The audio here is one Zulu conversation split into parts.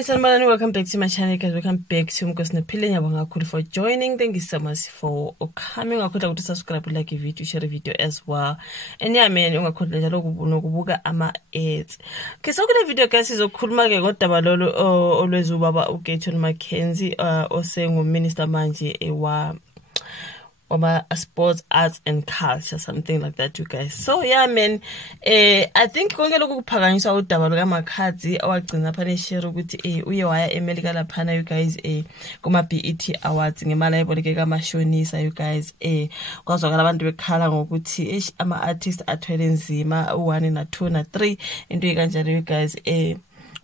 Sanibonani, welcome back to my channel guys. Welcome back to Mkosinaphile. Ngiyabonga kakhulu for joining. Thank you so much for coming. Ungakhohlwa ukuthi subscribe, like video, share video as well. And yeah man, ungakhohlwa njalo ukubuka ama ads. Okay, so kule video guys sizokhuluma ke ngodaba lolu olwezi ubaba uGayton McKenzie osengu minister manje sports, arts and culture, something like that, you guys. So yeah man, I think konke lokhu kuphakanyiswa udaba luka Makhadzi owagcina phana share ukuthi uye waya eMelika laphana you guys kuma BET Awards ngemali ayiboleke kaMashonisa you guys kwazwakala abantu bekhala ngokuthi ama artists athwele nzima u1 na 2 na 3 into ekanjalo you guys.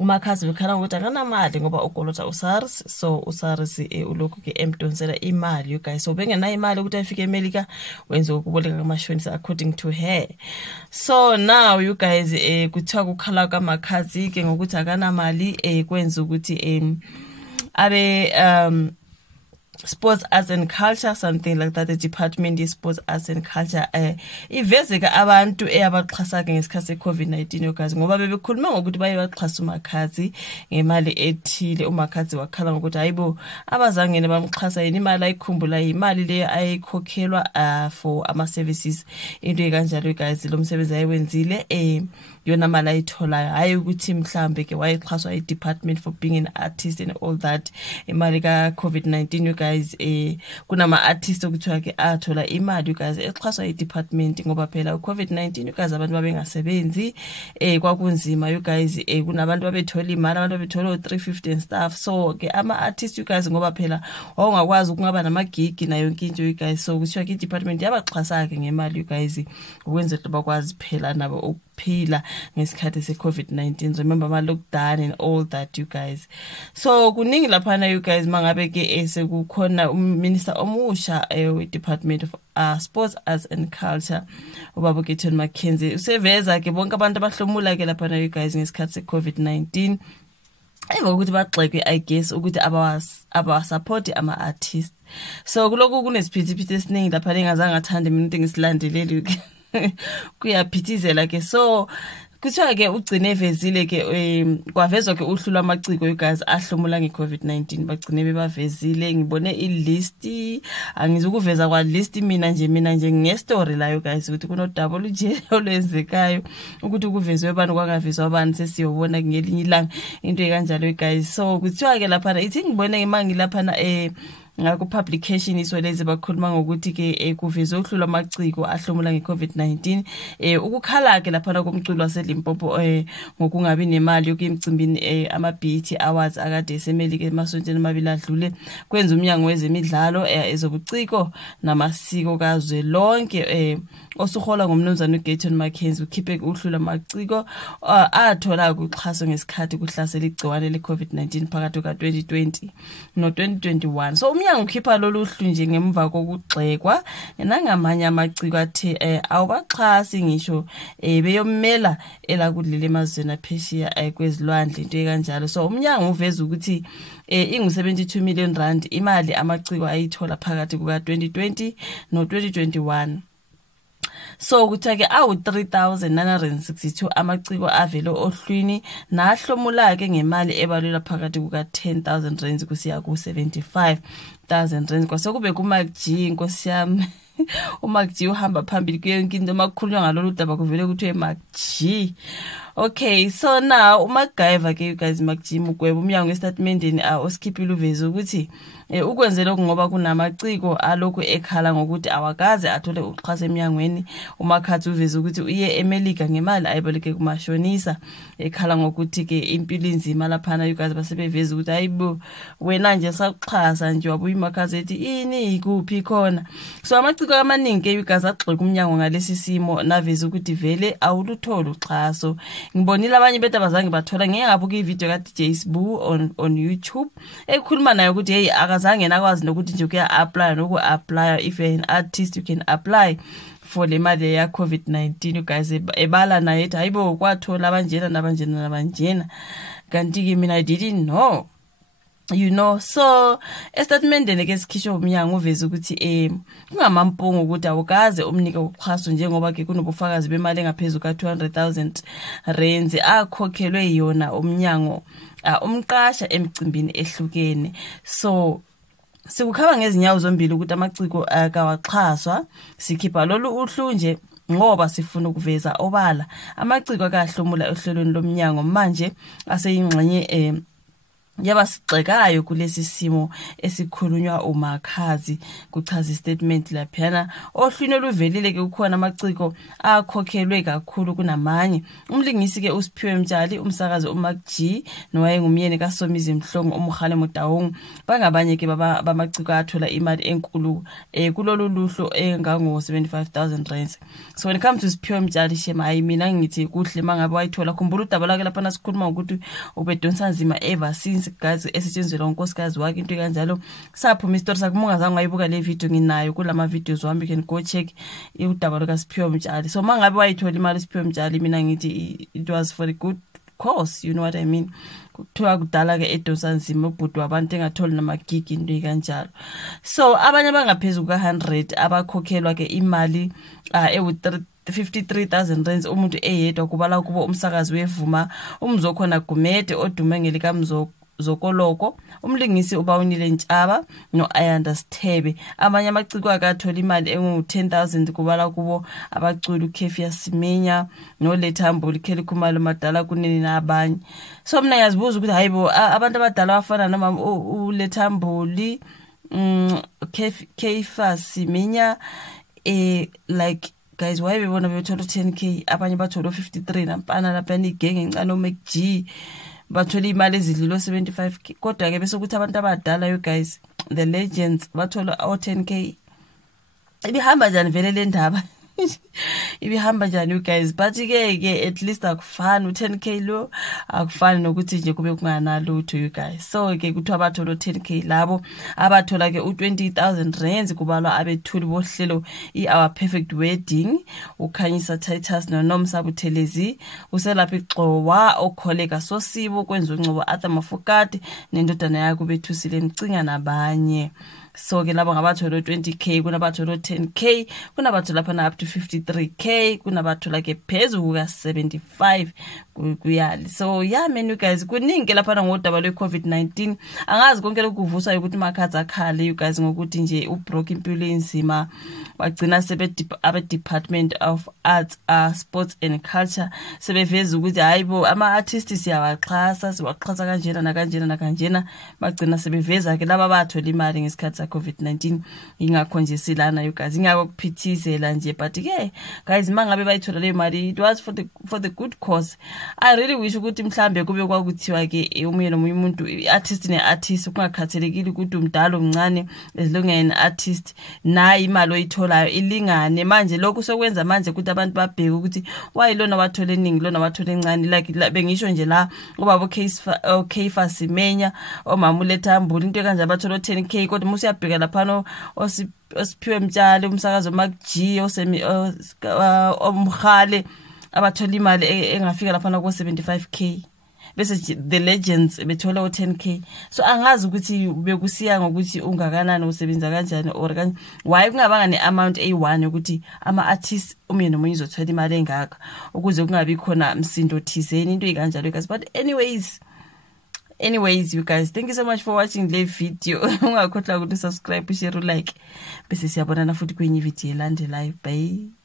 uMakhadzi bekhala ukuthi akanamali ngoba ukolota uSARS, so uSARS ulokhu ke emdonsela imali you guys, so bengenayo imali ukuthi afike eMelika wenze ukuboleka kaMashonisa according to her. So now you guys kuthiwa kukhala kaMakhadzi ke ngokuthi akanamali kwenza ukuthi abe sports, arts and culture, something like that. The department is sports, arts and culture ivezeka abantu abaxhasa ke ngesikhathi seCovid-19 you guys, ngoba bebekhuluma ngokuthi baye baxhasa uMakhadzi ngemali ethile. uMakhadzi wakhala ngokuthi hayibo abazangene bamxhasa yini, imali ayikhumbula imali le ayikhokhelwa for ama services into ekanjalo you guys. Lo msebenzi ayewenzile yona mali ayitholayo, hayi ukuthi mhlambe ke wayexhaswa i-department for being an artist and all that. Imali ka COVID-19 you guys, kunama artists okuthiwa ke athola imali you guys exhaswa i-department ngoba phela u-COVID-19 you guys abantu babengasebenzi kwakunzima you guys. Kunabantu babethola imali, abantu babethola 350 and stuff. So ke ama artists you guys ngoba phela wawungakwazi ukungaba namagigi nayo yonke into you guys, so kuthiwa ke i-department yabaxhasa ke ngemali you guys ukwenzela ukuthi bakwazi phela nabo ukuphila ngesikhathi seCovid-19. Remember ama lockdown and all that you guys. So kuningi laphana you guys mangabe ke sekukhona uminister omusha we-department of sports, arts and culture ubaba uGayton McKenzie useveza ke bonke abantu abahlomula ke laphana you guys ngesikhathi seCovid-19 ukuthi bagxeke I guess ukuthi abawasupport ama artists. So kuloko kunesiphithiphithi esiningi lapha engazange athande mina into ngisilandeleli kuyaphithizela ke. So kuthiwa ke ugcine evezile ke kwavezwa ke uhlu lwamaciko you guys ahlomula ngeCovid-19 bagcine bebavezile. Ngibone ilist, angizukuveza kwa list mina nje ngestory la you guys ukuthi kuno double J olwenzekayo ukuthi kuvezwe abantu kwangavezwa abantu sesiyobona ngelinye ilanga into ekanjalo you guys. So kuthiwa ke lapha ithi ngibone ngemangi lapha ngaku publication isweleze bakhuluma ngokuthi ke kuvezwe uhlu lwamaciko ahlomula ngeCovid-19 ukukhala ke lapha komculo waseLimpopo ngokungabi nemali yokuyimcimbini ama BET Awards akade eseMelika emasontweni amabili adlule kwenza umnyango wezemidlalo ezobuciko namasiko kazwe lonke osuhola ngomnumzana uGayton McKenzie ukhiphe uhlu lwamaciko athola ukuxhaso ngesikhathi kuhlasela igciwane leCovid-19 phakathi ka2020 no2021. So umnyango ukhipha lolu hlu nje ngemva kokugxekwa nangamanye amaciko athe awubaxhasi ngisho beyomela elakulele emazweni aphesheya kwezilwandle into ekanjalo. So umnyango uveza ukuthi ingu-72 million rand imali amaciko ayithola phakathi kuka2020 no2021. So kuthiwa ke awu-3,962 amaciko avele ohlwini nahlomula ke ngemali ebalelwa phakathi kuka10,000 rands kusiya ku75,000 rands. Kwasekube kuMacG inkosi yami uMacG uhamba phambili kuyonke into makukhulunywa ngalolu daba kuvele kuthiwe MacG. Okay, so now uMacGyver ke you guys MacG Mugwebo umnyango westatementini osikhiphile uveze ukuthi ukwenzela ngoba kunamaciko alokhu ekhala ngokuthi awakaze athole uxhaso eminyangweni. uMakhadzi uveze ukuthi uye eMelika ngemali ayiboleke kuMashonisa ekhala ngokuthi ke impilo inzima laphana you guys basebeveza ukuthi hayibo wena nje sakuxhasa nje wabuya uMakhadzi ethi ini kuphi khona. So amaciko amaningi ke you guys agxeka umnyango ngalesi simo naveze ukuthi vele awuluthola uxhaso. Ngibonile abanye bethu abazange bathola ngeyabuka ivideo ka DJ Sbu on YouTube ekhuluma nayo ukuthi hey akazange nakwazi nokuthi nje kuya apply noku-apply. If you're an artist you can apply for le mali ya COVID-19 you guys ebala naye ethi hayibo kwathola abanjena nabanjena kanti ke mina I didn't know. you know. So estatementeni ke sikhishwe umnyango uveze ukuthi kungamampungu ukuthi awukaze umnike uxhaso njengoba ke kunobufakazi bemali engaphezulu ka200,000 rands akhokhelwe yona umnyango umqasha emcimbini ehlukene. So sikukhaba ngezinyawo zombili ukuthi amaciko akawaxhaswa, sikhipha lolu uhlu nje ngoba sifuna ukuveza obala amaciko akahlomula ohlelweni lomnyango manje aseyingxenye yabasigxekayo kulesi simo esikhulunywa uMakhazi, kuchaza istatement laphana. Ohlwini oluvelile ke kukhona amaciko akhokhelwe kakhulu kunamanye. Umlingisi ke uSiphiwe Mtshali, umsakazi uMacG nowayengumyeni kaSomizi Mhlongo uMkhale Motawong bangabanye ke bamaciko athola imali enkulu kulolu luhlu engango 75,000 rands. So when it comes to Siphiwe Mtshali shema hayi mina ngithi kuhle mangabe wayithola. Khumbula udaba lake lapha sikhuluma ukuthi ubedonsa nzima ever since guys esetshenziswa unkosikazi wakhe into kanjalo. Saphuma istory sakhe mungazange wayibuka le video nginayo kulama videos wami, can go check udaba luka Siphiwe Mtshali. So mangabe wayithola imali Siphiwe Mtshali mina ngithi it was for a good cause, you know what I mean. Kuthiwa kudala ke edonsa nzima ubhuti wabantu engatholi namagigi into kanjalo. So abanye bangaphezulu ka100 abakhokhelwa ke imali ewu 53,000 rands umuntu eyedwa kubala kubo umsakazi wevuma umzokhona Gumede odume ngelika Zokoloko, umlingisi uBawunile Ntshaba noAyanda Sithebe. Abanye amaciko akathola imali engu10,000 kubala kubo abaculi uKefia Simenya noLethambuli Kelly Khumalo Madala kunini nabanye. So mina ngiyazibuza ukuthi hayibo abantu abadala bafana noma uLethambuli Kefia Simenya like guys why bebona bethola 10k abanye bathola 53 nampana lapha igenge encane uMacG bathola imali ezidlilo 75k kodwa ke bese ukuthi abantu abadala you guys the legends bathola 10k. Ibihamba njani vele le ndaba? Ibihamba njani you guys? But ke at least akufani u10k lo akufani nokuthi nje kube kunganalutho you guys. So ke kuthiwa bathola 10k labo abathola ke u20,000 rands kubalwa abethuli bohlelo Our Perfect Wedding uKhanyisa Titus noNomsa Buthelezi uselapha Igxowa okholeka Sosibo kwenza uNgcobo Arthur Mafokati nendodana yakhe Bethusile Mcinga nabanye. So ke laba ngabathola 20k kunabathola 10k kunabathola phana up to 53k kunabathola ke phezulu ka 75 kuyali. So yeah man you guys kuningi lapha ngodaba lweCovid-19 angazi konke lokuvusa ukuthi Makhazi akhale you guys ngokuthi nje ubroke impilo enzima bagcina abe Department of Arts, Sports and Culture sebeveza ukuthi hayibo ama artists siyawaxhasa siwaxhasa kanjena nakanjena bagcina sebeveza ke laba bathola imali ngesikhathi COVID-19 ingakho nje silana you guys ingakho kuphithizela nje but ke guys mangabe bayithola le mali it was for the good cause. I really wish ukuthi mhlambe kube kwakuthiwa ke umunye nomunye umuntu artist neartist kungakhathalekile ukuthi umdala omncane as long as an artist nayi imali oyitholayo ilingane. Manje lokho sokwenza manje ukuthi abantu babheke ukuthi why lona wathola eningi lona wathola encane like bengisho nje la ubaba Kefia Simenya omama uLethambuli into kanje abathola 10k kodwa musiyabheka lapha oSiphiwe Mtshali umsakazo uMacG Omkhale abathola imali engafika lapha na 75k bese the legends bethola u10k. So angazi ukuthi bekusiya ngokuthi ungakanani usebenza kanjani or kanje why kungabanga neamount A1 ukuthi ama artists umunye nomunye uzothola imali engaka ukuze kungabi khona msindo thizeni into ikanjalo guys. But anyways you guys, thank you so much for watching the video. Ungakhohlwa ukuthi subscribe, share, like bese siyabonana futhi kwenye video elandelayo. Bye.